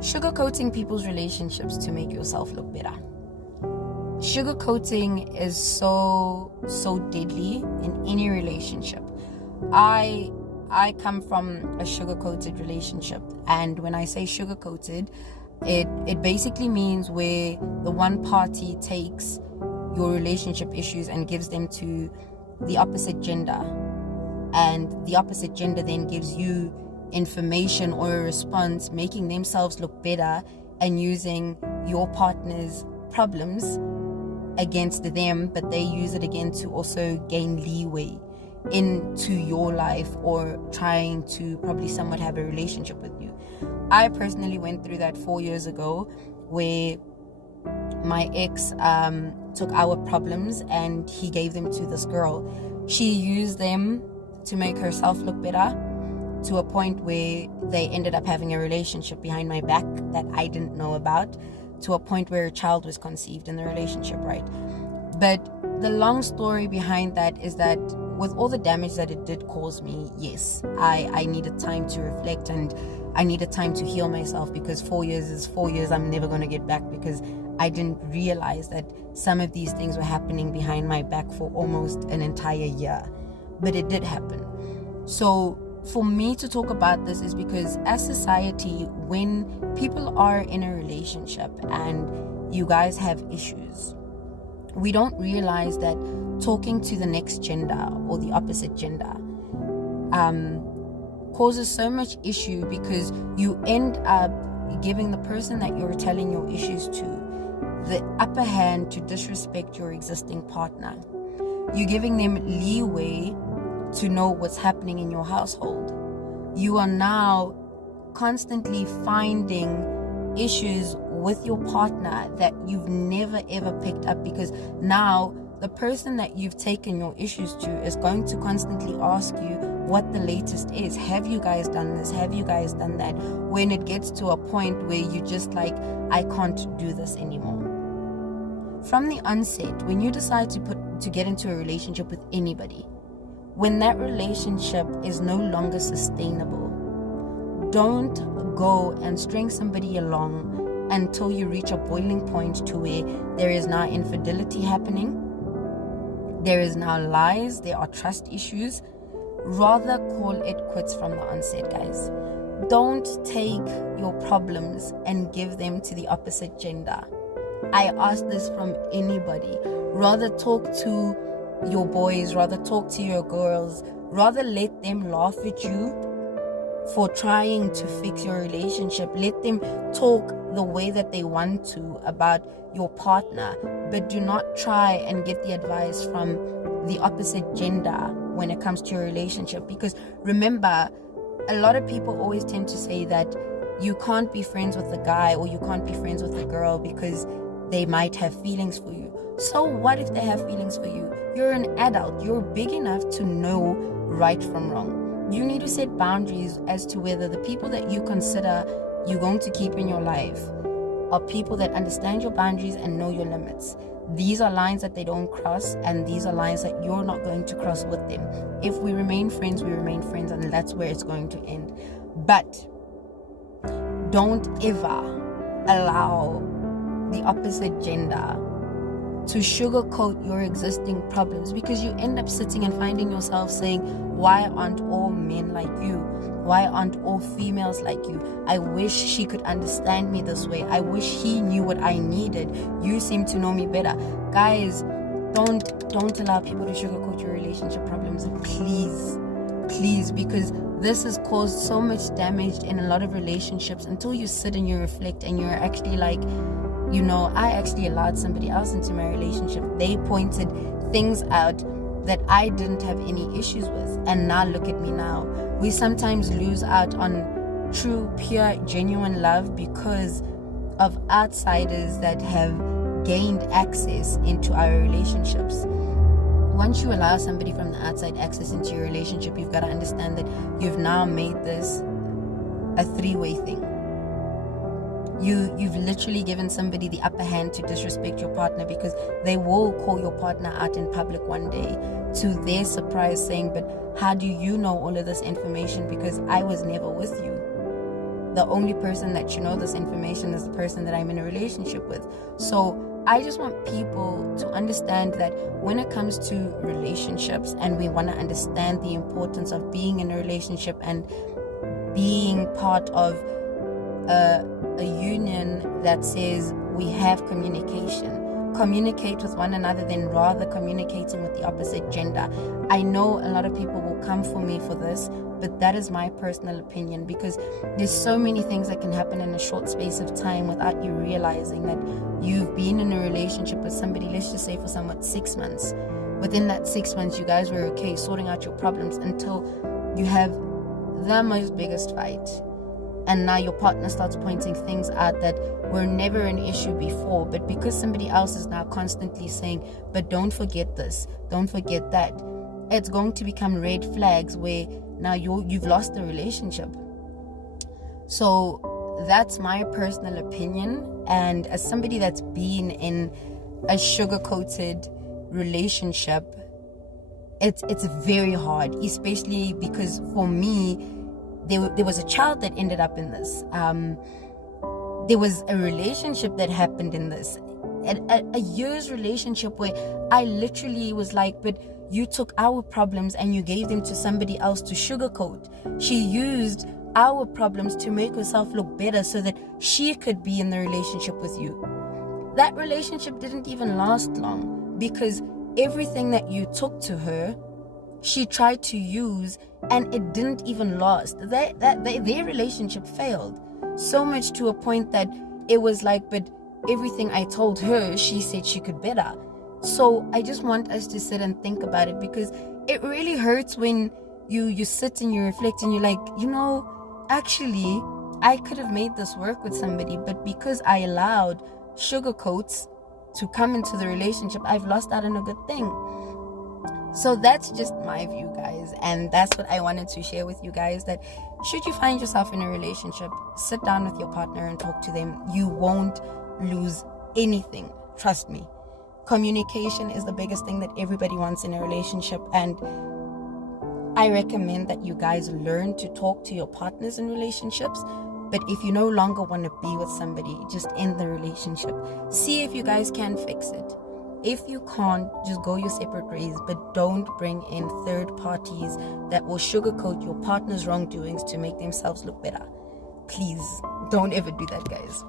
Sugarcoating people's relationships to make yourself look better. Sugarcoating is so deadly in any relationship. I come from a sugar-coated relationship, and when I say sugar-coated, it basically means where the one party takes your relationship issues and gives them to the opposite gender, and the opposite gender then gives you information or a response, making themselves look better and using your partner's problems against them, but they use it again to also gain leeway into your life or trying to probably somewhat have a relationship with you. I personally went through that 4 years ago, where my ex took our problems and he gave them to this girl. She used them to make herself look better, to a point where they ended up having a relationship behind my back that I didn't know about, to a point where a child was conceived in the relationship, right? But the long story behind that is that with all the damage that it did cause me, yes, I needed time to reflect and I needed time to heal myself, because 4 years is 4 years I'm never going to get back, because I didn't realize that some of these things were happening behind my back for almost an entire year. But it did happen. So for me to talk about this is because as society, when people are in a relationship and you guys have issues, we don't realize that talking to the next gender or the opposite gender causes so much issue, because you end up giving the person that you're telling your issues to the upper hand to disrespect your existing partner. You're giving them leeway to know what's happening in your household. You are now constantly finding issues with your partner that you've never ever picked up, because now the person that you've taken your issues to is going to constantly ask you what the latest is. Have you guys done this? Have you guys done that? When it gets to a point where you just like, I can't do this anymore. From the onset, when you decide to get into a relationship with anybody, when that relationship is no longer sustainable, don't go and string somebody along until you reach a boiling point to where there is now infidelity happening, there is now lies, there are trust issues. Rather call it quits from the onset, guys. Don't take your problems and give them to the opposite gender. I ask this from anybody. Rather talk to your boys, rather talk to your girls, rather let them laugh at you for trying to fix your relationship. Let them talk the way that they want to about your partner, but do not try and get the advice from the opposite gender when it comes to your relationship. Because remember, a lot of people always tend to say that you can't be friends with a guy or you can't be friends with a girl because they might have feelings for you. So what if they have feelings for you? You're an adult. You're big enough to know right from wrong. You need to set boundaries as to whether the people that you consider you're going to keep in your life are people that understand your boundaries and know your limits. These are lines that they don't cross, and these are lines that you're not going to cross with them. If we remain friends, we remain friends, and that's where it's going to end. But don't ever allow the opposite gender to sugarcoat your existing problems, because you end up sitting and finding yourself saying, why aren't all men like you? Why aren't all females like you? I wish she could understand me this way. I wish he knew what I needed. You seem to know me better. Guys, don't allow people to sugarcoat your relationship problems, please, because this has caused so much damage in a lot of relationships until you sit and you reflect and you're actually like, you know, I actually allowed somebody else into my relationship. They pointed things out that I didn't have any issues with. And now look at me now. We sometimes lose out on true, pure, genuine love because of outsiders that have gained access into our relationships. Once you allow somebody from the outside access into your relationship, you've got to understand that you've now made this a three-way thing. You've literally given somebody the upper hand to disrespect your partner, because they will call your partner out in public one day to their surprise, saying, but how do you know all of this information, because I was never with you? the only person that should know this information is the person that I'm in a relationship with. So I just want people to understand that when it comes to relationships, and we want to understand the importance of being in a relationship and being part of a union that says we have communicate with one another than rather communicating with the opposite gender. I know a lot of people will come for me for this, but that is my personal opinion, because there's so many things that can happen in a short space of time without you realizing that you've been in a relationship with somebody, let's just say for somewhat 6 months. Within that 6 months, you guys were okay sorting out your problems until you have the most biggest fight. And now your partner starts pointing things out that were never an issue before, but because somebody else is now constantly saying, but don't forget this, don't forget that, it's going to become red flags where now you've lost the relationship. So that's my personal opinion. And as somebody that's been in a sugar-coated relationship, it's very hard, especially because for me, there was a child that ended up in this. There was a relationship that happened in this. A year's relationship where I literally was like, but you took our problems and you gave them to somebody else to sugarcoat. She used our problems to make herself look better so that she could be in the relationship with you. That relationship didn't even last long, because everything that you took to her, she tried to use, and it didn't even last. Their relationship failed so much to a point that it was like, but everything I told her, she said she could better. So I just want us to sit and think about it, because it really hurts when you sit and you reflect and you're like, actually, I could have made this work with somebody, but because I allowed sugarcoats to come into the relationship, I've lost out on a good thing. So that's just my view, guys, and that's what I wanted to share with you guys, that should you find yourself in a relationship, sit down with your partner and talk to them. You won't lose anything, trust me. Communication is the biggest thing that everybody wants in a relationship, and I recommend that you guys learn to talk to your partners in relationships. But if you no longer want to be with somebody, just end the relationship. See if you guys can fix it. If you can't, just go your separate ways, but don't bring in third parties that will sugarcoat your partner's wrongdoings to make themselves look better. Please, don't ever do that, guys.